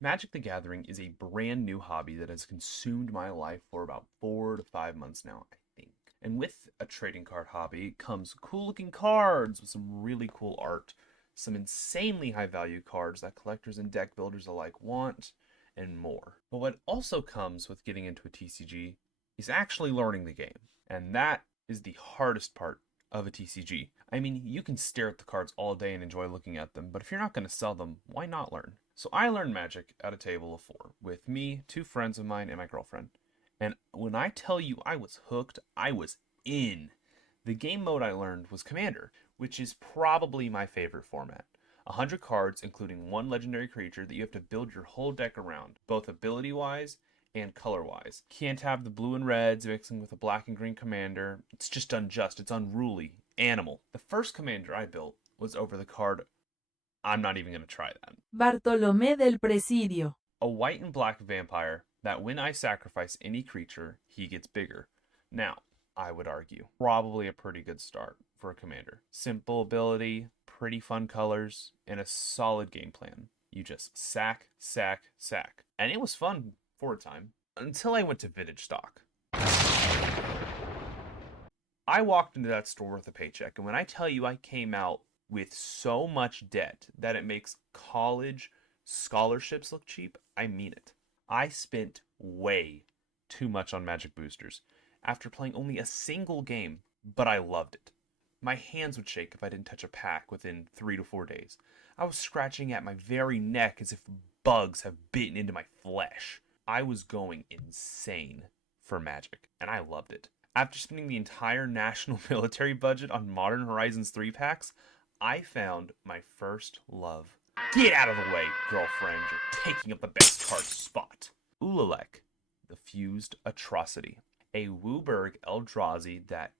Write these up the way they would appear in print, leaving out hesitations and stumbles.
Magic the Gathering is a brand new hobby that has consumed my life for about 4 to 5 months now, I think. And with a trading card hobby comes cool looking cards with some really cool art, some insanely high value cards that collectors and deck builders alike want, and more. But what also comes with getting into a TCG is actually learning the game. And that is the hardest part of a TCG. I mean, you can stare at the cards all day and enjoy looking at them, but if you're not going to sell them, why not learn? So I learned Magic at a table of four with me, two friends of mine, and my girlfriend. And when I tell you I was hooked, I was in. The game mode I learned was Commander, which is probably my favorite format. 100 cards, including one legendary creature that you have to build your whole deck around, both ability wise and color wise. Can't have the blue and reds mixing with a black and green commander. It's just unjust. It's unruly. Animal. The first commander I built was over the card. I'm not even going to try that. Bartolomé del Presidio. A white and black vampire that when I sacrifice any creature, he gets bigger. Now, I would argue, probably a pretty good start for a commander. Simple ability, pretty fun colors, and a solid game plan. You just sack, sack, sack. And it was fun for a time until I went to Vintage Stock. I walked into that store with a paycheck, and when I tell you I came out with so much debt that it makes college scholarships look cheap, I mean it. I spent way too much on Magic Boosters after playing only a single game, but I loved it. My hands would shake if I didn't touch a pack within 3 to 4 days. I was scratching at my very neck as if bugs have bitten into my flesh. I was going insane for Magic, and I loved it. After spending the entire national military budget on Modern Horizons 3 packs, I found my first love. Get out of the way, girlfriend. You're taking up the best card spot. Ulalek, the Fused Atrocity. A WUBRG Eldrazi that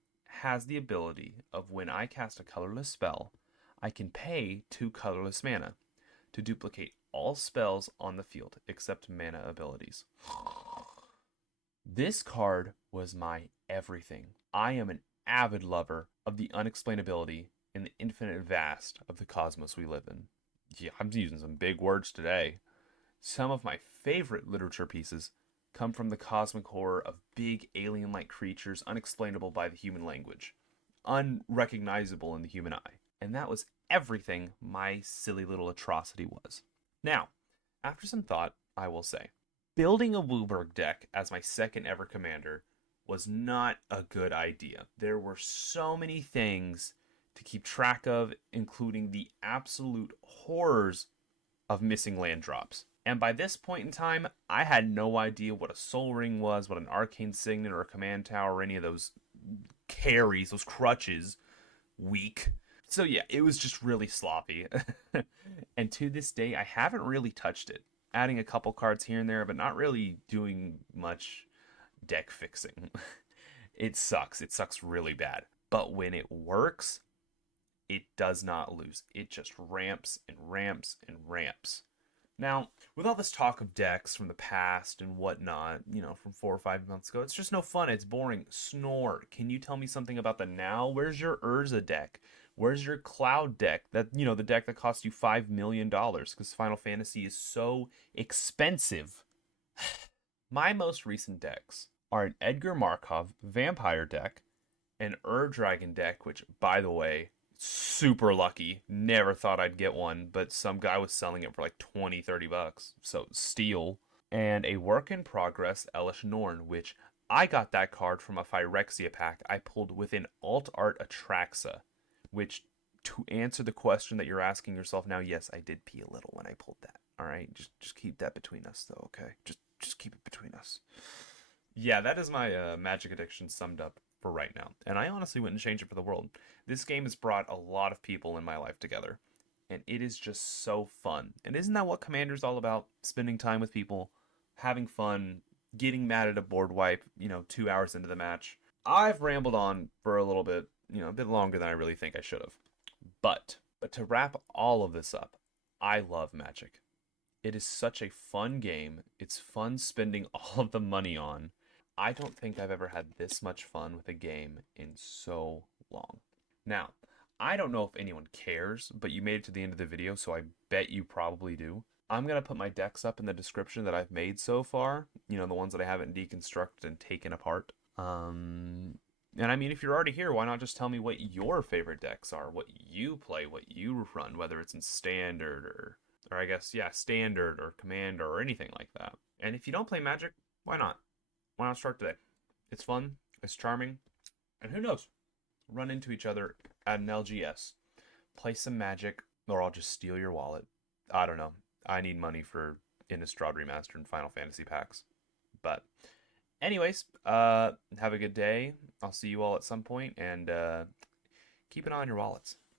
has the ability of when I cast a colorless spell, I can pay 2 colorless mana to duplicate all spells on the field except mana abilities. This card was my everything. I am an avid lover of the unexplainability and the infinite vast of the cosmos we live in. Yeah, I'm using some big words today. Some of my favorite literature pieces come from the cosmic horror of big alien like creatures unexplainable by the human language, unrecognizable in the human eye. And that was everything my silly little atrocity was. Now, after some thought, I will say, building a WUBRG deck as my second ever commander was not a good idea. There were so many things to keep track of, including the absolute horrors of missing land drops. And by this point in time, I had no idea what a Soul Ring was, what an Arcane Signet or a Command Tower or any of those carries, those crutches. Weak. So yeah, it was just really sloppy. And to this day, I haven't really touched it. Adding a couple cards here and there, but not really doing much deck fixing. It sucks. It sucks really bad. But when it works, it does not lose. It just ramps and ramps and ramps. Now, with all this talk of decks from the past and whatnot, from 4 or 5 months ago, it's just no fun. It's boring. Snore. Can you tell me something about the now? Where's your Urza deck? Where's your Cloud deck? The deck that cost you $5 million because Final Fantasy is so expensive. My most recent decks are an Edgar Markov vampire deck, an Dragon deck, which, by the way, super lucky. Never thought I'd get one, but some guy was selling it for like 20, $30. So steal. And a work in progress Elesh Norn, which I got that card from a Phyrexia pack I pulled with an alt art Atraxa, which to answer the question that you're asking yourself now, yes, I did pee a little when I pulled that. All right, just keep that between us though, okay? Just keep it between us. Yeah, that is my Magic addiction summed up for right now. And I honestly wouldn't change it for the world. This game has brought a lot of people in my life together. And it is just so fun. And isn't that what Commander's all about? Spending time with people, having fun, getting mad at a board wipe, 2 hours into the match. I've rambled on for a little bit, a bit longer than I really think I should have. But to wrap all of this up, I love Magic. It is such a fun game. It's fun spending all of the money on. I don't think I've ever had this much fun with a game in so long. Now, I don't know if anyone cares, but you made it to the end of the video, so I bet you probably do. I'm going to put my decks up in the description that I've made so far. You know, the ones that I haven't deconstructed and taken apart. And I mean, if you're already here, why not just tell me what your favorite decks are, what you play, what you run, whether it's in standard or I guess, yeah, standard or commander or anything like that. And if you don't play Magic, why not? Why not start today? It's fun, it's charming, and who knows? Run into each other at an LGS, play some Magic, or I'll just steal your wallet. I don't know. I need money for Innistrad Remastered and Final Fantasy packs. But anyways, have a good day. I'll see you all at some point, and keep an eye on your wallets.